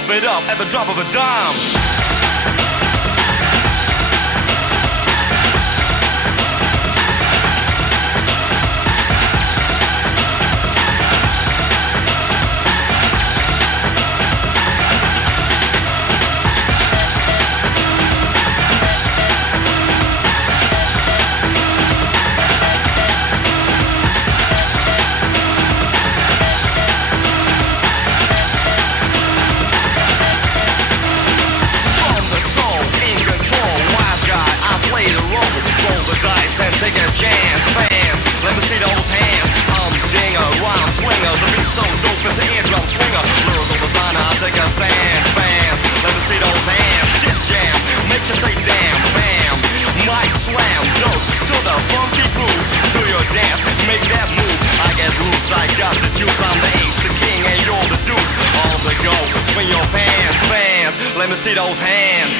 pump it up at the drop of a dime. And take a chance, fans, let me see those hands. I'm dinger, rhyme swinger, the beat so dope it's an eardrum swinger. Lyrical designer, I take a stand, fans, let me see those hands. Just jam, make you say damn, bam. Mic slam, dope to the funky groove. Do your dance, make that move. I get loose, I got the juice. I'm the ace, the king, and you're the deuce. On the go, swing your pants, fans, let me see those hands.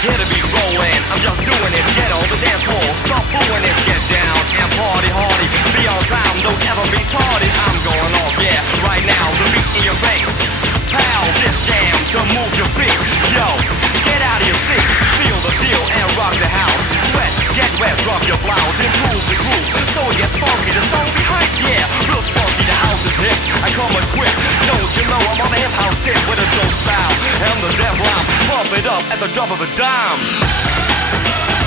Here to be rolling, I'm just doing it. Get on the dance floor, stop fooling it. Get down and party hardy. Be on time, don't ever be tardy. I'm going off, yeah, right now. The beat in your face. Pal, this jam to move your feet. Yo, get out of your seat. Feel the deal and rock the house. Sweat, get wet, drop your blouse. Improve the groove, so it gets funky. The song behind, yeah, real spunky. The house is hip, I come equipped. Don't you know I'm on the hip house tip with a dope style and the death rhyme. Pump it up at the drop of a dime.